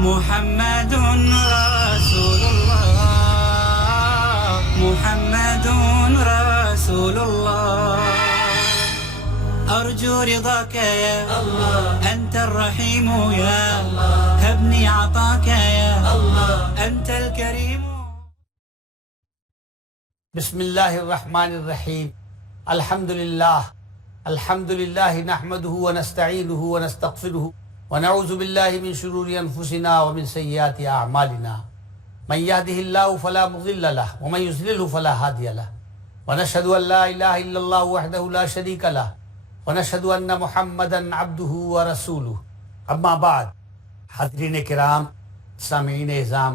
محمد رسول الله محمد رسول الله أرجو رضاك يا الله أنت الرحيم يا الله هبني عطاك يا الله أنت الكريم. بسم اللہ الرحمن الرحیم. الحمد للہ نحمده ونستعینه ونستغفره ونعوذ باللہ من شرور انفسنا ومن سیئات اعمالنا. من يهده الله فلا مضل له ومن يضلل فلا هادي له ونشهد ان لا اله الا الله وحده لا شريك له ونشهد ان محمدا عبده ورسوله. اما بعد. حاضرین کرام، سامعین اعظام،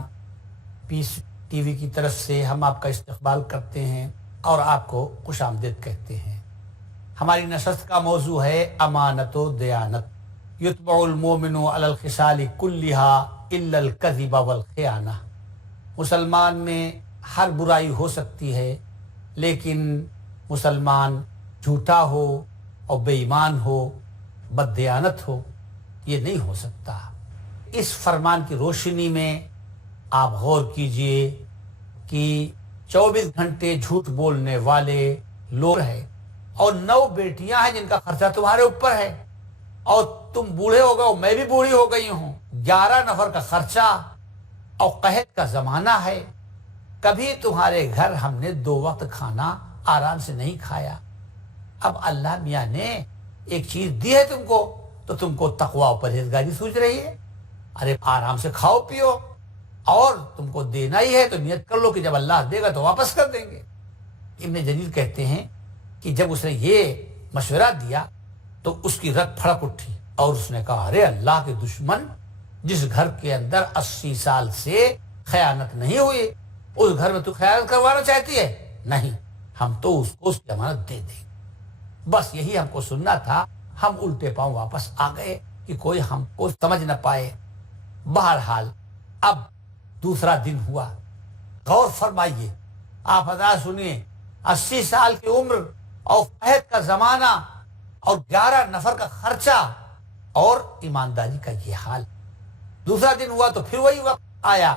پیس ٹی وی کی طرف سے ہم آپ کا استقبال کرتے ہیں اور آپ کو خوش آمدید کہتے ہیں. ہماری نشست کا موضوع ہے امانت و دیانت. یتبع المومن علی الخصال کلھا الا الکذب والخیانہ. مسلمان میں ہر برائی ہو سکتی ہے، لیکن مسلمان جھوٹا ہو اور بے ایمان ہو، بد دیانت ہو، یہ نہیں ہو سکتا. اس فرمان کی روشنی میں آپ غور کیجئے کہ 24 گھنٹے جھوٹ بولنے والے لوگ ہیں اور 9 بیٹیاں ہیں جن کا خرچہ تمہارے اوپر ہے، اور تم بوڑھے ہو گئے ہو، میں بھی بوڑھی ہو گئی ہوں. 11 نفر کا خرچہ اور قحط کا زمانہ ہے. کبھی تمہارے گھر ہم نے 2 وقت کھانا آرام سے نہیں کھایا. اب اللہ میاں نے ایک چیز دی ہے تم کو، تو تم کو تقوی و پرہیزگاری سوچ رہی ہے. ارے آرام سے کھاؤ پیو، اور تم کو دینا ہی ہے تو نیت کر لو کہ جب اللہ دے گا تو واپس کر دیں گے. ابن جریر کہتے ہیں کہ جب اس نے یہ مشورہ دیا تو اس کی رگ پھڑک اٹھی اور اس نے کہا، ارے اللہ کے دشمن، جس گھر کے اندر 80 سال سے خیانت نہیں ہوئی، اس گھر میں تو خیانت کروانا چاہتی ہے؟ نہیں، ہم تو اس کو اس کی امانت دے دیں. بس یہی ہم کو سننا تھا. ہم الٹے پاؤں واپس آ گئے کہ کوئی ہم کو سمجھ نہ پائے. بہرحال اب دوسرا دن ہوا. غور فرمائیے، آپ حضرات سنیے. 80 سال کی عمر اور قحط کا زمانہ اور 11 نفر کا خرچہ اور ایمانداری کا یہ حال. دوسرا دن ہوا تو پھر وہی وقت آیا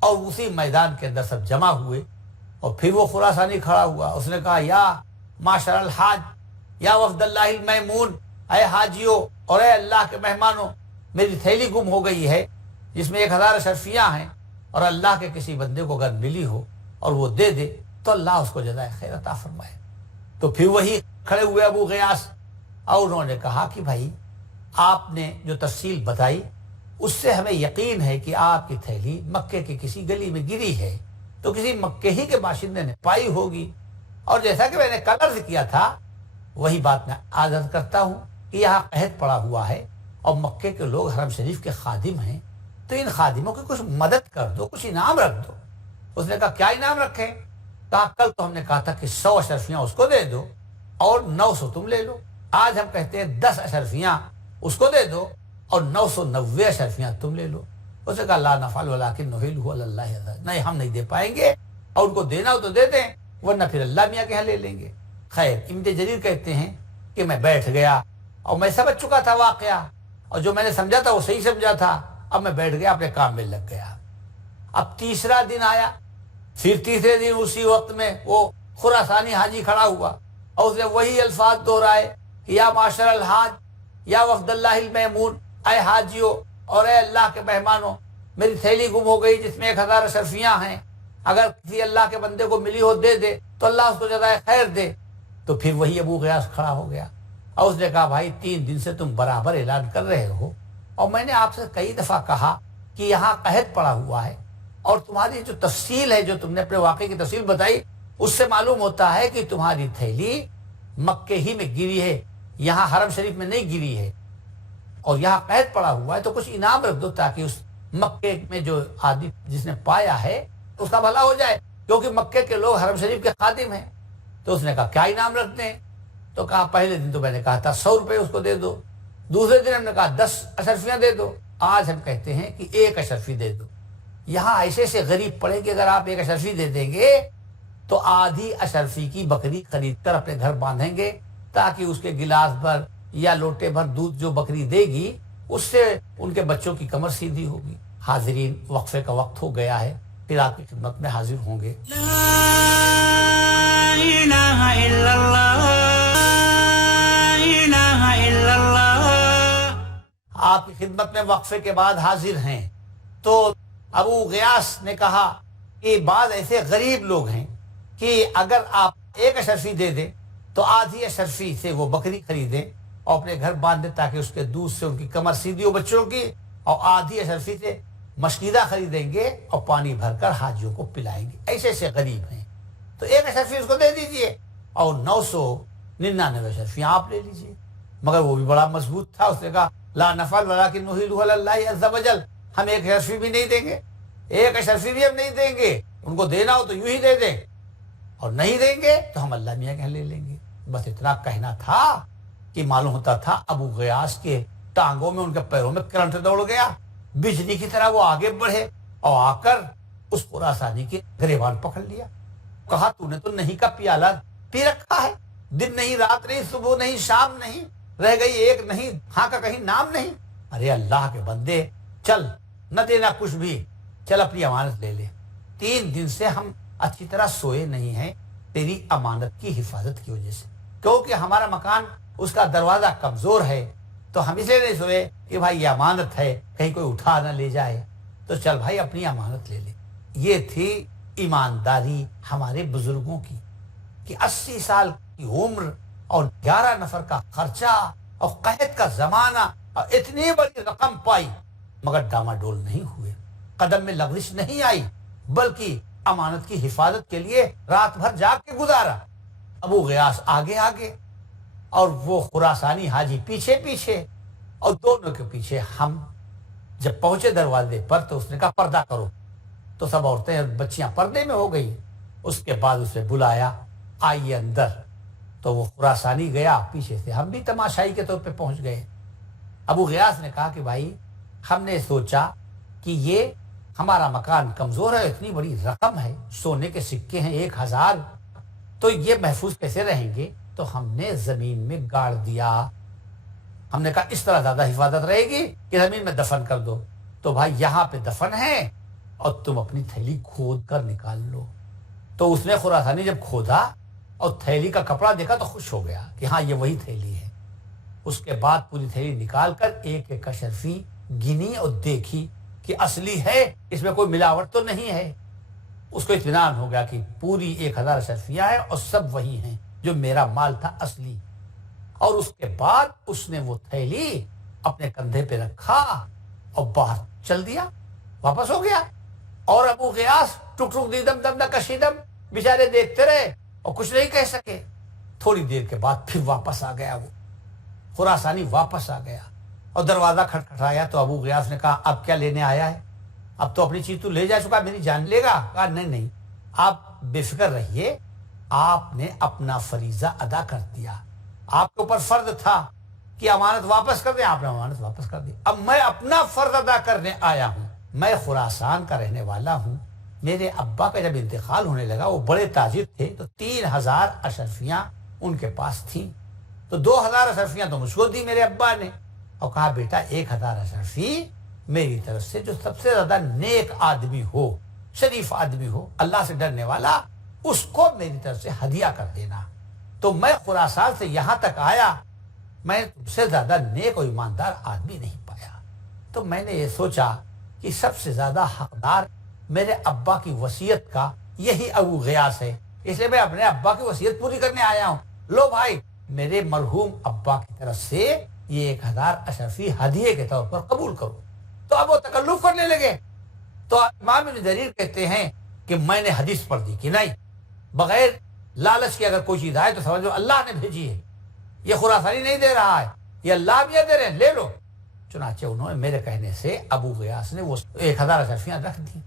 اور اسی میدان کے اندر سب جمع ہوئے، اور پھر وہ خراسانی کھڑا ہوا. اس نے کہا، یا معاشر الحاج، یا وفد اللہ المیمون، اے حاجیوں اور اے اللہ کے مہمانوں، میری تھیلی گم ہو گئی ہے جس میں 1000 اشرفیاں ہیں، اور اللہ کے کسی بندے کو اگر ملی ہو اور وہ دے دے تو اللہ اس کو جزائے خیر عطا فرمائے. تو پھر وہی کھڑے ہوئے ابو غیاث، اور انہوں نے کہا کہ بھائی آپ نے جو تفصیل بتائی اس سے ہمیں یقین ہے کہ آپ کی تھیلی مکے کی کسی گلی میں گری ہے، تو کسی مکے ہی کے باشندے نے پائی ہوگی. اور جیسا کہ میں نے کل عرض کیا تھا، وہی بات میں عرض کرتا ہوں کہ یہاں قحط پڑا ہوا ہے اور مکے کے لوگ حرم شریف کے خادم ہیں، تو ان خادموں کی کچھ مدد کر دو، کچھ انعام رکھ دو. اس نے کہا، کیا انعام رکھیں؟ کہا، کل تو ہم نے کہا تھا کہ 100 اشرفیاں اس کو دے دو اور 900 تم لے لو. آج ہم کہتے ہیں 10 اشرفیاں اس کو دے دو اور 990 اشرفیاں تم لے لو. اس نے کہا، لا نفعل ولکن نحیلہ علی اللہ عز. نہیں، ہم نہیں دے پائیں گے، اور ان کو دینا ہو تو دے دیں، ورنہ پھر اللہ میاں کے یہاں لے لیں گے. خیر، ابن جریر کہتے ہیں کہ میں بیٹھ گیا اور میں سمجھ چکا تھا واقعہ، اور جو میں نے سمجھا تھا وہ صحیح سمجھا تھا. اب میں بیٹھ گیا، اپنے کام میں لگ گیا. اب تیسرا دن آیا. پھر تیسرے دن اسی وقت میں وہ خراسانی حاجی کھڑا ہوا اور اس نے وہی الفاظ دہرائے کہ یا معاشر الحاج، یا وفد اللہ المیمون، اے حاجیوں اور اے اللہ کے مہمانوں، میری تھیلی گم ہو گئی جس میں 1000 اشرفیاں ہیں، اگر کسی اللہ کے بندے کو ملی ہو دے دے تو اللہ اس کو جزائے خیر دے. تو پھر وہی ابو غیاث کھڑا ہو گیا اور اس نے کہا، بھائی 3 دن سے تم برابر اعلان کر رہے ہو، اور میں نے آپ سے کئی دفعہ کہا کہ یہاں قحط پڑا ہوا ہے، اور تمہاری جو تفصیل ہے، جو تم نے اپنے واقعے کی تفصیل بتائی، اس سے معلوم ہوتا ہے کہ تمہاری تھیلی مکے ہی میں گری ہے، یہاں حرم شریف میں نہیں گری ہے، اور یہاں قحط پڑا ہوا ہے، تو کچھ انعام رکھ دو تاکہ اس مکے میں جو آدمی جس نے پایا ہے اس کا بھلا ہو جائے، کیونکہ مکے کے لوگ حرم شریف کے خادم ہیں. تو اس نے کہا، کیا انعام رکھتے ہیں؟ تو کہا، پہلے دن تو میں نے کہا تھا 100 روپے اس کو دے دو، دوسرے دن ہم نے کہا 10 اشرفیاں دے دو، آج ہم کہتے ہیں کہ 1 اشرفی دے دو. یہاں ایسے سے غریب پڑے کہ اگر آپ 1 اشرفی دے دیں گے تو آدھی اشرفی کی بکری خرید کر اپنے گھر باندھیں گے، تاکہ اس کے گلاس بھر یا لوٹے بھر دودھ جو بکری دے گی اس سے ان کے بچوں کی کمر سیدھی ہوگی. حاضرین وقفے کا وقت ہو گیا ہے، پھر آپ کی خدمت میں حاضر ہوں گے۔ لا الہ الا اللہ، لا الہ الا اللہ۔ آپ کی خدمت میں وقفے کے بعد حاضر ہیں۔ تو ابو غیاث نے کہا کہ بعض ایسے غریب لوگ ہیں کہ اگر آپ ایک اشرفی دے دیں تو آدھی اشرفی سے وہ بکری خریدیں اور اپنے گھر باندھ دیں تاکہ اس کے دودھ سے ان کی کمر سیدھی ہو بچوں کی، اور آدھی اشرفی سے مشکیدہ خریدیں گے اور پانی بھر کر حاجیوں کو پلائیں گے۔ ایسے ایسے غریب ہیں، تو ایک اشرفی اس کو دے دیجئے اور 999 اشرفیاں آپ لے لیجئے۔ مگر وہ بھی بڑا مضبوط تھا، اس نے کہا لا نفعل ولکن نحیلہ علی اللہ عز وجل، ہم ایک اشرفی بھی نہیں دیں گے، ایک اشرفی بھی ہم نہیں دیں گے، ان کو دینا ہو تو یوں ہی دے دیں، اور نہیں دیں گے تو ہم اللہ میاں کے لے لیں گے۔ بس اتنا کہنا تھا کہ معلوم ہوتا تھا ابو غیاث کے ٹانگوں میں، ان کے پیروں میں کرنٹ دوڑ گیا، بجلی کی طرح وہ آگے بڑھے اور آ کر اس خراسانی کے گریبان پکڑ لیا۔ کہا تو نے تو نہیں کا پیالہ پی رکھا ہے، دن نہیں رات نہیں، صبح نہیں شام نہیں، رہ گئی ایک نہیں، ہاں کا کہیں نام نہیں۔ ارے اللہ کے بندے، چل نہ دینا کچھ بھی، چل اپنی امانت لے لے، 3 دن سے ہم اچھی طرح سوئے نہیں ہیں تیری امانت کی حفاظت کی وجہ سے، کیونکہ ہمارا مکان اس کا دروازہ کمزور ہے، تو ہم اسے نہیں سوئے کہ بھائی یہ امانت ہے، کہیں کوئی اٹھا نہ لے جائے، تو چل بھائی اپنی امانت لے لے۔ یہ تھی ایمانداری ہمارے بزرگوں کی، کہ 80 سال کی عمر اور 11 نفر کا خرچہ اور قحط کا زمانہ اور اتنی بڑی رقم پائی، مگر ڈاماڈول نہیں ہوئے، قدم میں لغزش نہیں آئی، بلکہ امانت کی حفاظت کے لیے رات بھر جاگ کے گزارا۔ ابو غیاث آگے آگے اور وہ خراسانی حاجی پیچھے پیچھے، اور دونوں کے پیچھے ہم۔ جب پہنچے دروازے پر تو اس نے کہا پردہ کرو، تو سب عورتیں اور بچیاں پردے میں ہو گئی۔ اس کے بعد اسے بلایا، آئیے اندر، تو وہ خراسانی گیا، پیچھے سے ہم بھی تماشائی کے طور پہ پہنچ گئے۔ ابو غیاث نے کہا کہ بھائی ہم نے سوچا کہ یہ ہمارا مکان کمزور ہے، اتنی بڑی رقم ہے، سونے کے سکے ہیں 1000، تو یہ محفوظ کیسے رہیں گے؟ تو ہم نے زمین میں گاڑ دیا۔ ہم نے کہا اس طرح زیادہ حفاظت رہے گی کہ زمین میں دفن کر دو، تو بھائی یہاں پہ دفن ہے اور تم اپنی تھیلی کھود کر نکال لو۔ تو اس نے خراسانی جب کھودا اور تھیلی کا کپڑا دیکھا تو خوش ہو گیا کہ ہاں یہ وہی تھیلی ہے۔ اس کے بعد پوری تھیلی نکال کر ایک ایک اشرفی گنی اور دیکھی کہ اصلی ہے، اس میں کوئی ملاوٹ تو نہیں ہے۔ اس کو اطمینان ہو گیا کہ پوری 1000 اشرفیاں ہیں اور سب وہی ہیں جو میرا مال تھا اصلی۔ اور اس کے بعد اس نے وہ تھیلی اپنے کندھے پہ رکھا اور باہر چل دیا، واپس ہو گیا۔ اور ابو غیاث ٹک ٹک دیدم دم نہ کشیدم، بیچارے دیکھتے رہے اور کچھ نہیں کہہ سکے۔ تھوڑی دیر کے بعد پھر واپس آ گیا، وہ خراسانی واپس آ گیا اور دروازہ کھٹکھٹایا تو ابو غیاث نے کہا اب کیا لینے آیا ہے؟ اب تو اپنی چیز تو لے جا چکا، میری جان لے گا؟ کہا نہیں، آپ بے فکر رہیے، آپ نے اپنا فریضہ ادا کر دیا، آپ کے اوپر فرض تھا کہ امانت واپس کر دیں، آپ نے امانت واپس کر دی۔ اب میں اپنا فرض ادا کرنے آیا ہوں، میں خراسان کا رہنے والا ہوں۔ میرے ابا کا جب انتقال ہونے لگا، وہ بڑے تاجر تھے، تو 3000 اشرفیاں ان کے پاس تھیں، تو 2000 اشرفیاں تو مجھ کو دی میرے ابا نے، اور کہا بیٹا 1000 اشرفی میری طرف سے جو سب سے زیادہ نیک آدمی ہو، شریف آدمی ہو، اللہ سے ڈرنے والا، اس کو میری طرف سے ہدیہ کر دینا۔ تو میں خراسان سے یہاں تک آیا، میں تم سے زیادہ نیک اور ایماندار آدمی نہیں پایا، تو میں نے یہ سوچا کہ سب سے زیادہ حقدار میرے ابا کی وصیت کا یہی ابو غیاث ہے، اس لیے میں اپنے ابا کی وصیت پوری کرنے آیا ہوں۔ لو بھائی، میرے مرحوم ابا کی طرف سے یہ 1000 اشرفی ہدیے کے طور پر قبول کرو۔ تو اب وہ تکلف کرنے لگے، تو امام ابن جریر کہتے ہیں کہ میں نے حدیث پڑھ دی کہ نہیں، بغیر لالچ کے اگر کوئی چیز آئے تو سمجھو اللہ نے بھیجی ہے، یہ خراسانی نہیں دے رہا ہے، یہ اللہ بھی دے رہے ہیں، لے لو۔ چنانچہ انہوں نے میرے کہنے سے ابو غیاث نے وہ 1000 اشرفیاں رکھ دی،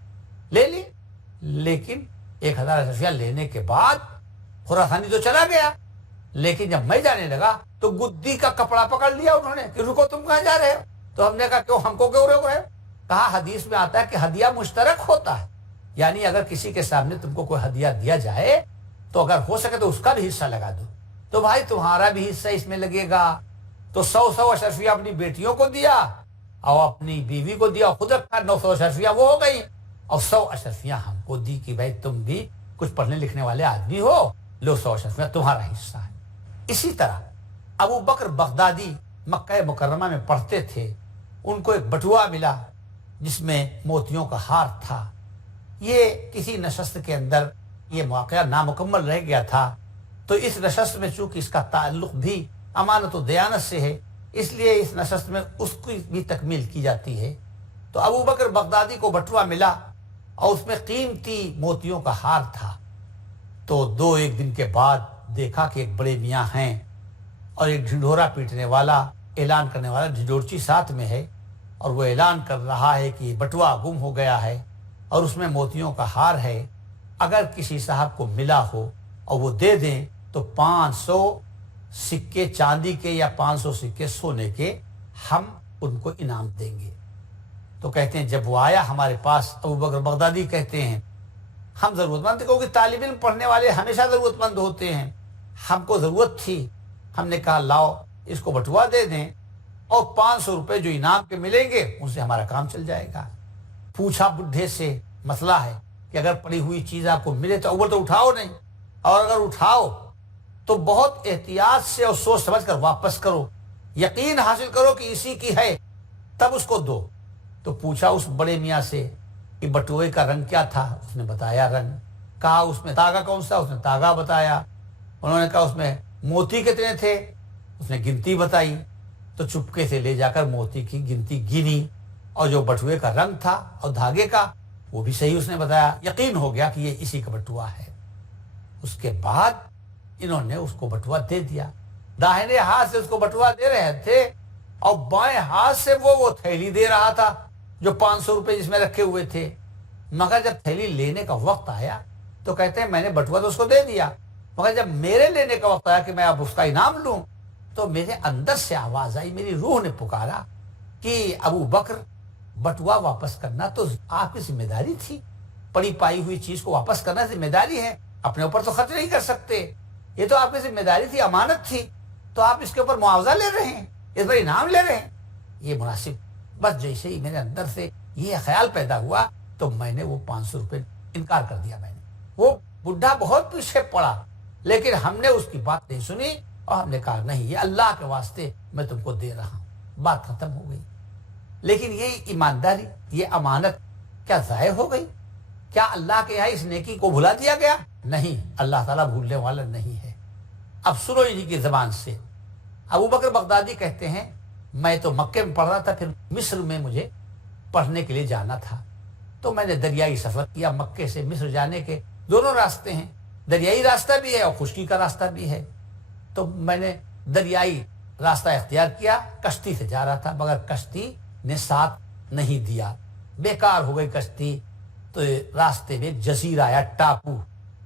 لے لی۔ لیکن 1000 اشرفیاں لینے کے بعد خراسانی تو چلا گیا، لیکن جب میں جانے لگا تو گدی کا کپڑا پکڑ لیا انہوں نے کہ رکو، تم کہاں جا رہے ہو؟ تو ہم نے کہا کیوں، ہم کو کیوں روک رہے ہو؟ کہا حدیث میں آتا ہے کہ ہدیہ مشترک ہوتا ہے، یعنی اگر کسی کے سامنے تم کو کوئی ہدیہ دیا جائے تو اگر ہو سکے تو اس کا بھی حصہ لگا دو، تو بھائی تمہارا بھی حصہ اس میں لگے گا۔ تو 100 اشرفیہ اپنی بیٹیوں کو دیا اور اپنی بیوی کو دیا اور خود رکھا 900 اشرفیاں وہ ہو گئی اور 100 اشرفیاں ہم کو دی کہ بھائی تم بھی کچھ پڑھنے لکھنے والے آدمی ہو، لو 100 اشرفیاں تمہارا حصہ ہے۔ اسی طرح ابو بکر بغدادی مکہ مکرمہ میں پڑھتے تھے، ان کو ایک بٹوا ملا جس میں موتیوں کا ہار تھا۔ یہ کسی نشست کے اندر یہ واقعہ نامکمل رہ گیا تھا، تو اس نشست میں چونکہ اس کا تعلق بھی امانت و دیانت سے ہے، اس لیے اس نشست میں اس کی بھی تکمیل کی جاتی ہے۔ تو ابو بکر بغدادی کو بٹوا ملا اور اس میں قیمتی موتیوں کا ہار تھا۔ تو 2-1 دن کے بعد دیکھا کہ ایک بڑے میاں ہیں اور ایک ڈھنڈورا پیٹنے والا، اعلان کرنے والا ڈھنڈورچی ساتھ میں ہے، اور وہ اعلان کر رہا ہے کہ یہ بٹوا گم ہو گیا ہے اور اس میں موتیوں کا ہار ہے، اگر کسی صاحب کو ملا ہو اور وہ دے دیں تو 500 سکے چاندی کے یا 500 سکے سونے کے ہم ان کو انعام دیں گے۔ تو کہتے ہیں جب وہ آیا ہمارے پاس، ابو بکر بغدادی کہتے ہیں ہم ضرورت مند تھے، کیونکہ طالب علم پڑھنے والے ہمیشہ ضرورت مند ہوتے ہیں، ہم کو ضرورت تھی، ہم نے کہا لاؤ اس کو بٹوا دے دیں اور 500 روپے جو انعام کے ملیں گے ان سے ہمارا کام چل جائے گا۔ پوچھا بڈھے سے، مسئلہ ہے کہ اگر پڑی ہوئی چیز آپ کو ملے تو اول تو اٹھاؤ نہیں، اور اگر اٹھاؤ تو بہت احتیاط سے اور سوچ سمجھ کر واپس کرو، یقین حاصل کرو کہ اسی کی ہے تب اس کو دو۔ تو پوچھا اس بڑے میاں سے کہ بٹوئے کا رنگ کیا تھا، اس نے بتایا رنگ، کہا اس میں تاگا کون سا، اس نے تاگا بتایا، انہوں نے کہا اس میں موتی کتنے تھے، اس نے گنتی بتائی، تو چپکے سے لے جا کر موتی کی گنتی گنی، اور جو بٹوئے کا رنگ تھا اور دھاگے کا وہ بھی صحیح اس نے بتایا، یقین ہو گیا کہ یہ اسی کا بٹوا ہے۔ اس کے بعد انہوں نے اس کو بٹوا دے دیا، داہنے ہاتھ سے اس کو بٹوا دے رہے تھے اور بائیں ہاتھ سے وہ تھیلی دے رہا تھا جو 500 روپے جس میں رکھے ہوئے تھے۔ مگر جب تھیلی لینے کا وقت آیا تو کہتے ہیں میں نے بٹوا تو اس کو دے دیا، مگر جب میرے لینے کا وقت آیا کہ میں اب اس کا انعام لوں تو میرے اندر سے آواز آئی، میری روح نے پکارا کہ ابو بکر بٹوا واپس کرنا تو آپ کی ذمہ داری تھی، پڑی پائی ہوئی چیز کو واپس کرنا ذمہ داری ہے، اپنے اوپر تو خرچ نہیں کر سکتے، یہ تو آپ کی ذمہ داری تھی، امانت تھی، تو آپ اس کے اوپر معاوضہ لے رہے ہیں، اس پر انعام لے رہے ہیں، یہ مناسب۔ بس جیسے ہی میرے اندر سے یہ خیال پیدا ہوا تو میں نے وہ 500 روپے انکار کر دیا۔ میں نے، وہ بڈھا بہت پیچھے پڑا لیکن ہم نے اس کی بات نہیں سنی اور ہم نے کہا نہیں، یہ اللہ کے واسطے میں تم کو دے رہا ہوں، بات ختم ہو گئی۔ لیکن یہ ایمانداری، یہ امانت کیا ضائع ہو گئی؟ کیا اللہ کے یہاں اس نیکی کو بھلا دیا گیا؟ نہیں، اللہ تعالیٰ بھولنے والا نہیں ہے۔ اب سنو انہی کی زبان سے، ابو بکر بغدادی کہتے ہیں میں تو مکے میں پڑھ رہا تھا، پھر مصر میں مجھے پڑھنے کے لیے جانا تھا، تو میں نے دریائی سفر کیا، مکے سے مصر جانے کے دونوں راستے ہیں، دریائی راستہ بھی ہے اور خشکی کا راستہ بھی ہے، تو میں نے دریائی راستہ اختیار کیا، کشتی سے جا رہا تھا، مگر کشتی نے ساتھ نہیں دیا، بیکار ہو گئی کشتی۔ تو راستے میں ایک جزیرہ آیا، ٹاپو،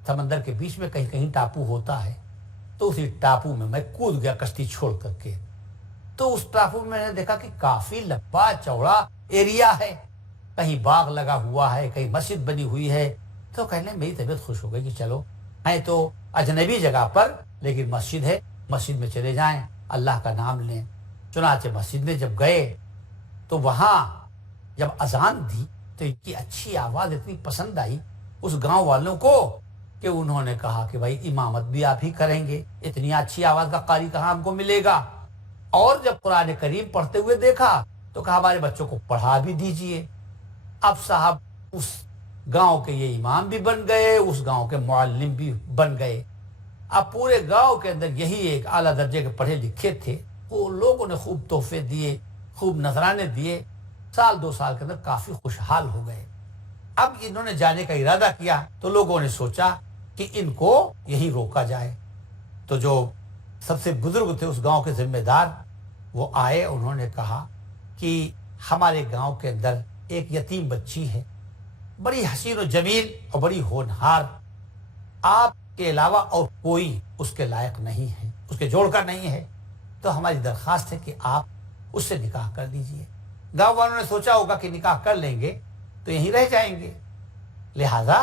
سمندر کے بیچ میں کہیں کہیں ٹاپو ہوتا ہے، تو اسی ٹاپو میں کود گیا کشتی چھوڑ کر کے۔ تو اس ٹاپو میں نے دیکھا کہ کافی لمبا چوڑا ایریا ہے، کہیں باغ لگا ہوا ہے، کہیں مسجد بنی ہوئی ہے، تو کہنے میری طبیعت خوش ہو گئی کہ چلو ہیں تو اجنبی جگہ پر لیکن مسجد ہے، مسجد میں چلے جائیں، اللہ کا نام لیں۔ چنانچہ مسجد میں جب گئے تو وہاں جب اذان دی تو ان کی اچھی آواز اتنی پسند آئی اس گاؤں والوں کو کہ انہوں نے کہا کہ بھائی امامت بھی آپ ہی کریں گے، اتنی اچھی آواز کا قاری کہاں ہم کو ملے گا۔ اور جب قرآن کریم پڑھتے ہوئے دیکھا تو کہا ہمارے بچوں کو پڑھا بھی دیجئے۔ اب صاحب اس گاؤں کے یہ امام بھی بن گئے، اس گاؤں کے معلم بھی بن گئے۔ اب پورے گاؤں کے اندر یہی ایک اعلیٰ درجے کے پڑھے لکھے تھے، وہ لوگوں نے خوب تحفے دیے، خوب نذرانے دیے، سال 2 سال کے اندر کافی خوشحال ہو گئے۔ اب انہوں نے جانے کا ارادہ کیا تو لوگوں نے سوچا کہ ان کو یہی روکا جائے۔ تو جو سب سے بزرگ تھے اس گاؤں کے ذمہ دار، وہ آئے، انہوں نے کہا کہ ہمارے گاؤں کے اندر ایک یتیم بچی ہے، بڑی حسین و جمیل اور بڑی ہونہار، آپ کے علاوہ اور کوئی اس کے لائق نہیں ہے، اس کے جوڑ کر نہیں ہے، تو ہماری درخواست ہے کہ آپ اس سے نکاح کر دیجئے۔ گاؤں والوں نے سوچا ہوگا کہ نکاح کر لیں گے تو یہیں رہ جائیں گے، لہذا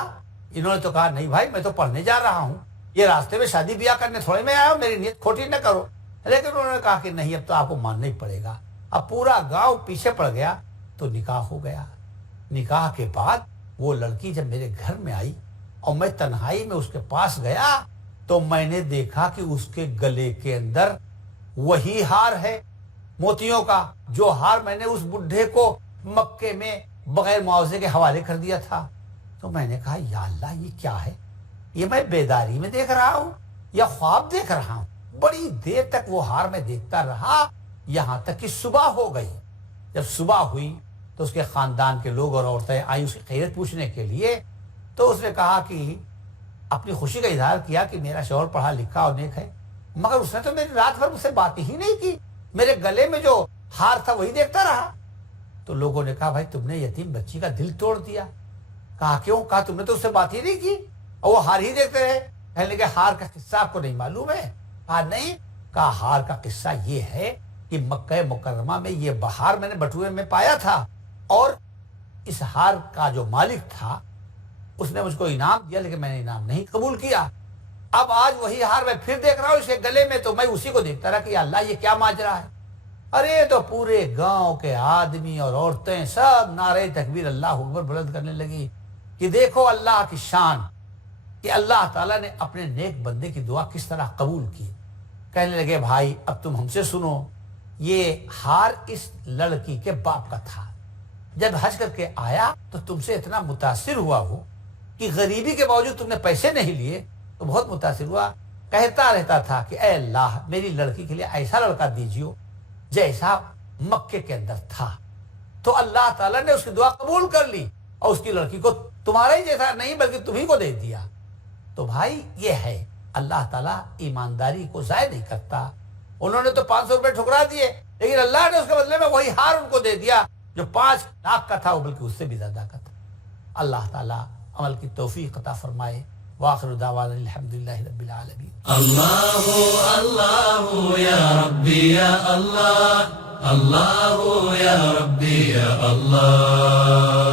انہوں نے تو کہا نہیں بھائی میں تو پڑھنے جا رہا ہوں، یہ راستے میں شادی بیاہ کرنے تھوڑے میں آیا ہوں، میری نیت کھوٹی نہ کرو۔ لیکن انہوں نے کہا کہ نہیں اب تو آپ کو ماننا ہی پڑے گا، اب پورا گاؤں پیچھے پڑ گیا تو نکاح ہو گیا. نکاح کے بعد وہ لڑکی جب میرے گھر میں آئی اور میں تنہائی میں اس کے پاس گیا تو میں نے دیکھا کہ اس کے گلے کے اندر وہی ہار ہے موتیوں کا جو ہار میں نے اس بڈھے کو مکے میں بغیر معاوضے کے حوالے کر دیا تھا. تو میں نے کہا یا اللہ یہ کیا ہے؟ یہ میں بیداری میں دیکھ رہا ہوں یا خواب دیکھ رہا ہوں؟ بڑی دیر تک وہ ہار میں دیکھتا رہا یہاں تک کہ صبح ہو گئی. جب صبح ہوئی تو اس کے خاندان کے لوگ اور عورتیں آئی اس کی خیریت پوچھنے کے لیے. تو اس نے کہا کہ اپنی خوشی کا اظہار کیا کہ میرا شوہر پڑھا لکھا اور نیک ہے, مگر اس نے تو میری رات بھر مجھ سے بات ہی نہیں کی, میرے گلے میں جو ہار تھا وہی دیکھتا رہا. تو لوگوں نے کہا بھائی تم نے یتیم بچی کا دل توڑ دیا. کہا کیوں؟ کہا تم نے تو اس سے بات ہی نہیں کی اور وہ ہار ہی دیکھتے رہے. کہنے لگے ہار کا قصہ آپ کو نہیں معلوم ہے؟ کہا نہیں. کہا ہار کا قصہ یہ ہے کہ مکہ مکرمہ میں یہ بہار میں نے بٹوے میں پایا تھا اور اس ہار کا جو مالک تھا اس نے مجھ کو انعام دیا لیکن میں نے انعام نہیں قبول کیا. اب آج وہی ہار میں پھر دیکھ رہا ہوں اس کے گلے میں تو میں اسی کو دیکھتا رہا کہ یا اللہ یہ کیا ماجرا ہے. ارے تو پورے گاؤں کے آدمی اور عورتیں سب نعرے تکبیر اللہ اکبر بلند کرنے لگی کہ دیکھو اللہ کی شان کہ اللہ تعالیٰ نے اپنے نیک بندے کی دعا کس طرح قبول کی. کہنے لگے بھائی اب تم ہم سے سنو, یہ ہار اس لڑکی کے باپ کا تھا. جب حج کر کے آیا تو تم سے اتنا متاثر ہوا ہو کہ غریبی کے باوجود تم نے پیسے نہیں لیے تو بہت متاثر ہوا. کہتا رہتا تھا کہ اے اللہ میری لڑکی کے لیے ایسا لڑکا دیجیو جیسا مکے کے اندر تھا. تو اللہ تعالیٰ نے اس کی دعا قبول کر لی اور اس کی لڑکی کو تمہارا ہی جیسا نہیں بلکہ تمہیں کو دے دیا. تو بھائی یہ ہے اللہ تعالیٰ ایمانداری کو ضائع نہیں کرتا. انہوں نے تو 500 روپے ٹھکرا دیے لیکن اللہ نے اس کے بدلے میں وہی ہار ان کو دے دیا جو 5 لاکھ کا تھا وہ بلکہ اس سے بھی زیادہ کا تھا. اللہ تعالیٰ عمل کی توفیق عطا فرمائے. واخر دعوانا الحمدللہ رب العالمین. اللہ اللہ یا ربی یا اللہ, اللہ یا ربی یا اللہ.